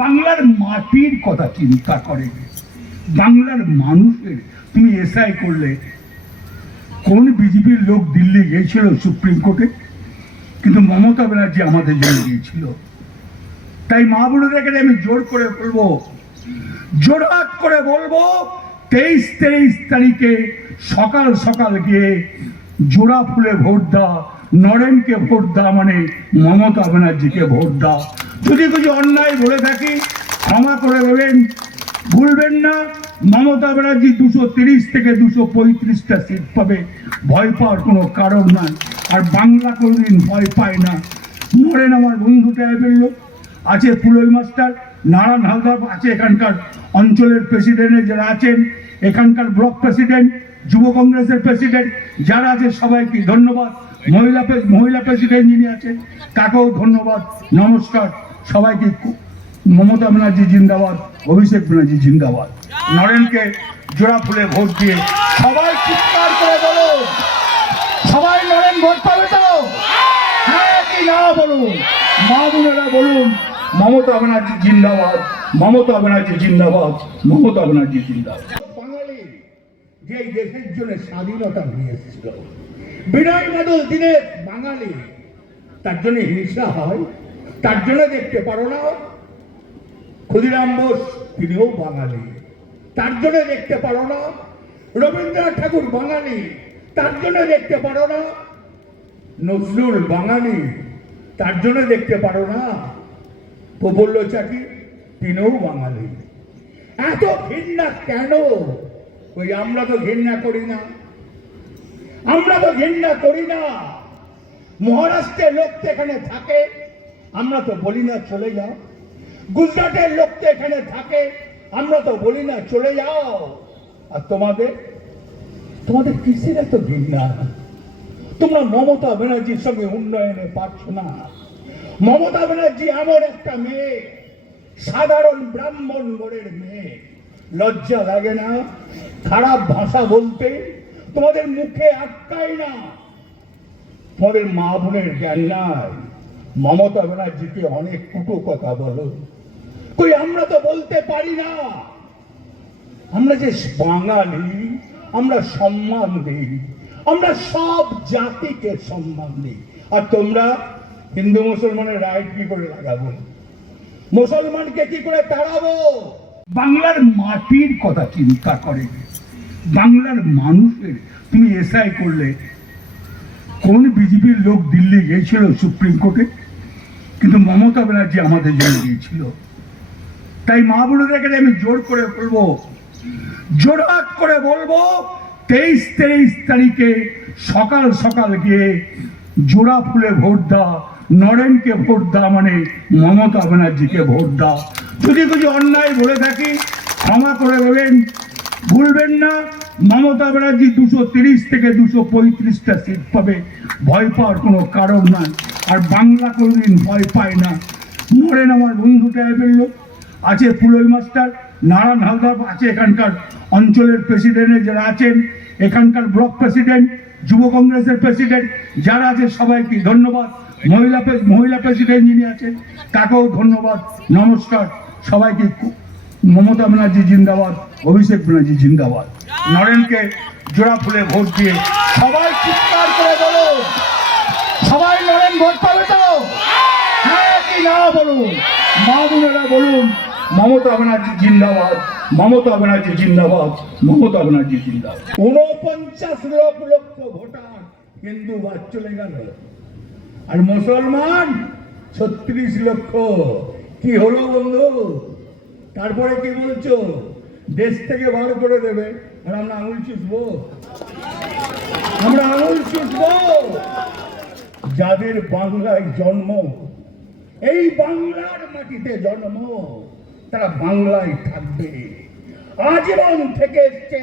বাংলার মাটির কথা চিন্তা করে, বাংলার মানুষের। তুমি এসআই করলে, কোন বিজেপির লোক দিল্লি গিয়েছিল সুপ্রিম কোর্টে? কিন্তু মমতা ব্যানার্জি আমাদের জন্য গিয়েছিল। তাই মা বোনদেরকে আমি জোর করে বলবো, জোরহাত করে বলবো, 23 তারিখে সকাল সকাল গিয়ে জোড়া ফুলে ভোট দাও, নরেনকে ভোট দাও, মানে মমতা ব্যানার্জিকে ভোট দাও। যদি কিছু অন্যায় বলে থাকি ক্ষমা করে দেবেন, ভুলবেন না। মমতা ব্যানার্জি 230 থেকে 235টা সিট পাবে, ভয় পাওয়ার কোনো কারণ নাই। আর বাংলা কোনোদিন ভয় পায় না। নরেন আমার বন্ধু টাইপের লোক আছে, পুলই মাস্টার, নারায়ণ হালদার আছে, এখানকার অঞ্চলের প্রেসিডেন্ট যারা আছেন, এখানকার ব্লক প্রেসিডেন্ট, যুব কংগ্রেসের প্রেসিডেন্ট যারা আছে, সবাইকে ধন্যবাদ। মহিলা প্রেসিডেন্ট যিনি আছেন তাকেও ধন্যবাদ, নমস্কার সবাইকে। মমতা ব্যানার্জি জিন্দাবাদ, অভিষেক ব্যানার্জি জিন্দাবাদ। নরেনকে জোড়া ফুলে ভোট দিয়ে সবাই চিৎকার করে বলো, সবাই নরেন ভোট পাবে তো? হ্যাঁ কি না বলুন, মা বোনেরা বলুন, মমতা ব্যানার্জি জিন্দাবাদ, মমতা ব্যানার্জি জিন্দাবাদ, মমতা ব্যানার্জি জিন্দাবাদ। বাঙালি যে এই দেশের জন্য স্বাধীনতা নিয়ে এসেছিল, বিনয় বাদল দিনের বাঙালি, তার জন্য হিংসা হয়? তার জন্য দেখতে পারো না? ক্ষুদিরাম বোস তিনিও বাঙালি, তার জন্য দেখতে পারো না? রবীন্দ্রনাথ ঠাকুর বাঙালি, তার জন্য দেখতে পারো না? নজরুল বাঙালি, তার জন্য দেখতে পারো না? প্রফুল্ল চাকি তিনিও বাঙালি। এত ঘৃণা কেন? ওই আমরা তো ঘৃণা করি না, আমরা তো ঘৃণা করি না। মহারাষ্ট্রের লোক তো এখানে থাকে, আমরা তো বলি না চলে যাও। গুজরাটের লোক তো এখানে থাকে, আমরা তো বলি না চলে যাও। আর তোমাদের কিসের এত ঘৃণা? তোমরা মমতা ব্যানার্জির সঙ্গে উন্নয়নে পারছো না। মমতা ব্যানার্জি এমন একটা মেয়ে, সাধারণ ব্রাহ্মণ ঘরের মেয়ে, লজ্জা লাগে না খারাপ ভাষা বলতে? তোমাদের মুখে আটকায় না, তোমাদের মা বোনের জ্ঞান নাই। মমতা ব্যানার্জিকে অনেক কুটো কথা বলো, কই আমরা তো বলতে পারি না? আমরা যে বাঙালি, আমরা সম্মান দিই, আমরা সব জাতিকে সম্মান দিই। আর তোমরা হিন্দু মুসলমানের রাইট কি করে লাগাবো? মুসলমানকে কি করে তাড়াবো? বাংলার মাটির কথা চিন্তা করে, বাংলার মানুষের। তুমি এসআই করলে, কোন বিজেপির লোক দিল্লি গিয়েছিল সুপ্রিম কোর্টে? কিন্তু মমতা ব্যানার্জি আমাদের জন্য গিয়েছিল। তাই মা বোনদেরকে আমি জোর করে বলবো, জোরহাত করে বলবো, 23 তারিখে সকাল সকাল গিয়ে জোড়া ফুলে ভোট দাও, নরেনকে ভোট দাও, মানে মমতা ব্যানার্জিকে ভোট দাও। যদি কিছু অন্যায় বলে থাকি ক্ষমা করে দেবেন, ভুলবেন না। মমতা ব্যানার্জি 230 থেকে 235টা সিট পাবে, ভয় পাওয়ার কোনো কারণ নাই। আর বাংলা কোনোদিন ভয় পায় না। নরেন আমার বন্ধু টাইপের লোক আছে, পুলই মাস্টার, নারায়ণ হালদার আছে, এখানকার অঞ্চলের প্রেসিডেন্ট যারা আছেন, এখানকার ব্লক প্রেসিডেন্ট, যুব কংগ্রেসের প্রেসিডেন্ট যারা আছে, সবাইকে ধন্যবাদ। মহিলা প্রেসিডেন্ট যিনি আছেন তাকেও ধন্যবাদ, নমস্কার সবাইকে। মমতা ব্যানার্জি জিন্দাবাদ, অভিষেক ব্যানার্জি জিন্দাবাদ। নরেনকে জোড়া ফুলে ভোট দিয়ে সবাই চিৎকার করে বলো, সবাই নরেন ভোট পাবে তো? হ্যাঁ কি না বলুন, মা বোনেরা বলুন, মমতা ব্যানার্জি জিন্দাবাদ, মমতা ব্যানার্জি জিন্দাবাদ, মমতা ব্যানার্জি জিন্দাবাদ। 49 লক্ষ ভোটার হিন্দু বাদ চলে গেল, আর মুসলমান 36 লক্ষ। কি হলো বন্ধু? তারপরে কি বলছো? দেশ থেকে বার করে দেবে, আর আমরা আঙুল চুষবো? আমরা আঙুল চুষবো? যাদের বাংলায় জন্ম, এই বাংলার মাটিতে জন্ম, তারা বাংলায় থাকবে, আজীবন থেকে এসছে,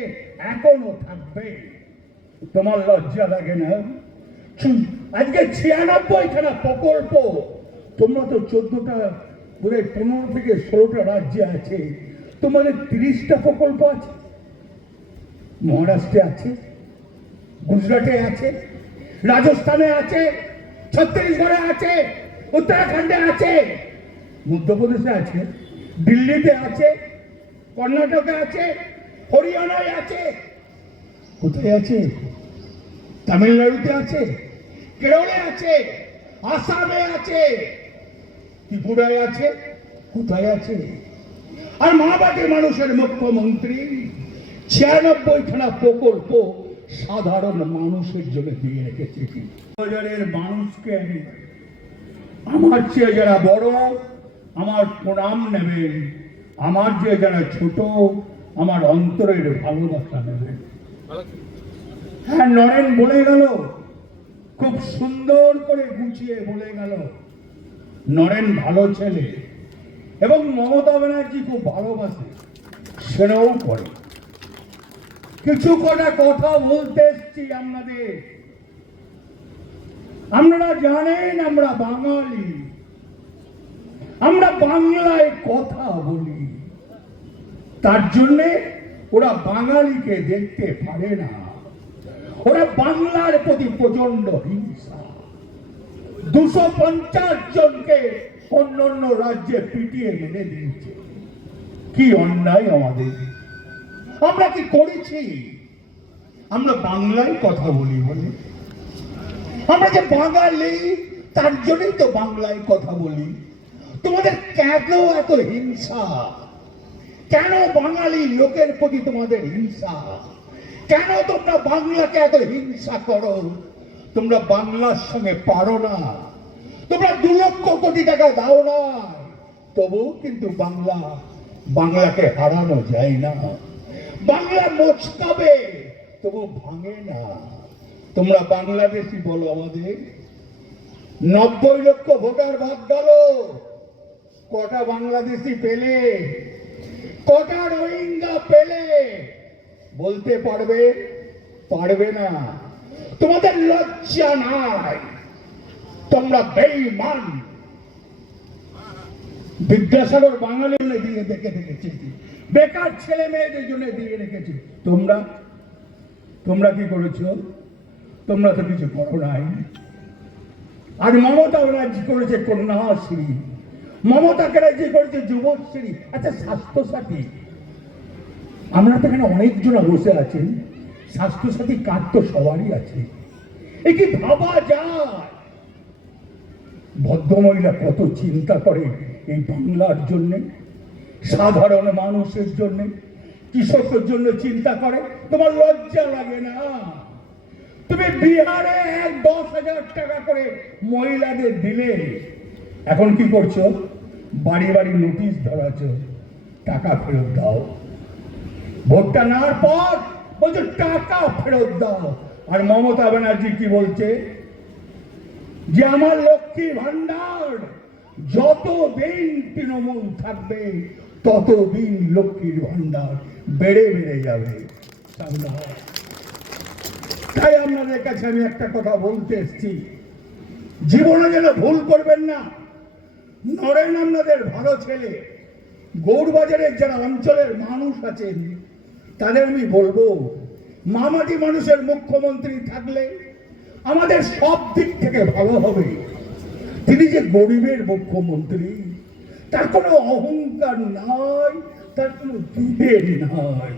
এখনো থাকবে। তোমার লজ্জা লাগে না? আজকে 96খানা প্রকল্প, তোমরা তো 14টা, বোধ 15 থেকে 16টা রাজ্যে আছে, তোমাদের 30টা প্রকল্প আছে। মহারাষ্ট্রে আছে, গুজরাটে আছে, রাজস্থানে আছে, ছত্তিশগড়ে আছে, উত্তরাখণ্ডে আছে, মধ্যপ্রদেশে আছে, দিল্লিতে আছে, কর্ণাটকে আছে, হরিয়ানায় আছে, কোথায় আছে? তামিলনাড়ুতে আছে, কেরলে আছে, আসামে আছে, ত্রিপুরায় আছে, কোথায় আছে? আর মাওবাদী মানুষের মুখ্যমন্ত্রী 96খানা প্রকল্প সাধারণ মানুষের জন্য দিয়ে রেখেছে। বাজারের মানুষকে আমার চেয়ে যারা বড় আমার প্রণাম নেবেন, আমার চেয়ে যারা ছোট আমার অন্তরের ভালোবাসা নেবেন। হ্যাঁ, নরেন বলে গেল, খুব সুন্দর করে গুছিয়ে বলে গেল, নরেন ভালো ছেলে এবং মমতা ব্যানার্জি খুব ভালোবাসে, সেটাও করে। কিছু কটা কথা বলতে এসছি আপনাদের। আপনারা জানেন আমরা বাঙালি, আমরা বাংলায় কথা বলি, তার জন্যে ওরা বাঙালিকে দেখতে পারে না। ওরা বাংলার প্রতি প্রচন্ড হিংসা। 250 জনকে অন্য অন্য রাজ্যে পিটিয়ে মেরে দিয়েছে। কি অন্যায় আমাদের! আমরা কি করেছি? আমরা বাংলায় কথা বলি বলে, আমরা যে বাঙালি তার জন্যই তো বাংলায় কথা বলি। তোমাদের কেন এত হিংসা? কেন বাঙালি লোকের প্রতি তোমাদের হিংসা? কেন তোমরা বাংলাকে এত হিংসা করো? তোমরা বাংলার সঙ্গে পারো না। তোমরা 2 লক্ষ কোটি টাকা দাও না, তবু কিন্তু বাংলাকে হারানো যায় না। বাংলা মোচকাবে তবু ভাঙে না। তোমরা বাংলাদেশি বলো আমাদের। 90 লক্ষ ভোটার ভাগ গেল, কটা বাংলাদেশি পেলে? কটা রোহিঙ্গা পেলে? বলতে পারবে? পারবে না। তোমাদের লজ্জা নাই, তোমরা বেঈমান। বিদ্যাসাগর বাঙালি দিয়ে দেখে রেখেছে, বেকার ছেলে মেয়েদের জন্য দিয়ে রেখেছে। তোমরা কি করেছো? তোমরা তো কিছু করো নাই। আর মমতা ব্যানার্জি করেছে কন্যাশ্রী, মমতা ব্যানার্জি করেছে যুবশ্রী। আচ্ছা, স্বাস্থ্যসাথী, আমরা তো এখানে অনেকজন বসে আছেন, স্বাস্থ্যসাথী কার্ড তো সবারই আছে। এ কি ভাবা যায়? ভদ্রমহিলা কত চিন্তা করে এই বাংলার জন্য, সাধারণ মানুষের জন্য, কৃষকের জন্য চিন্তা করে। তোমার লজ্জা লাগে না? তুমি বিহারে 10,000 টাকা করে মহিলাদের দিলে, এখন কি করছো? বাড়ি বাড়ি নোটিশ ধরাচ্ছ, টাকা ফেরত দাও। ভোটটা নেওয়ার পর বলছো টাকা ফেরত দাও। আর মমতা ব্যানার্জি কি বলছে? যে আমার লক্ষ্মী ভান্ডার যতদিন তৃণমূল থাকবে ততদিন লক্ষ্মীর ভান্ডার বেড়ে বেড়ে যাবে। তাই আপনাদের কাছে আমি একটা কথা বলতে এসেছি, জীবনে যেন ভুল করবেন না। নরেন আপনাদের ভালো ছেলে। গৌরবাজারের যারা অঞ্চলের মানুষ আছেন তাদের আমি বলবো, মামাটি মানুষের মুখ্যমন্ত্রী থাকলে আমাদের সব দিক থেকে ভালো হবে। তিনি যে গরিবের মুখ্যমন্ত্রী, তার কোনো অহংকার নাই, তার কোনো বিবেক নাই।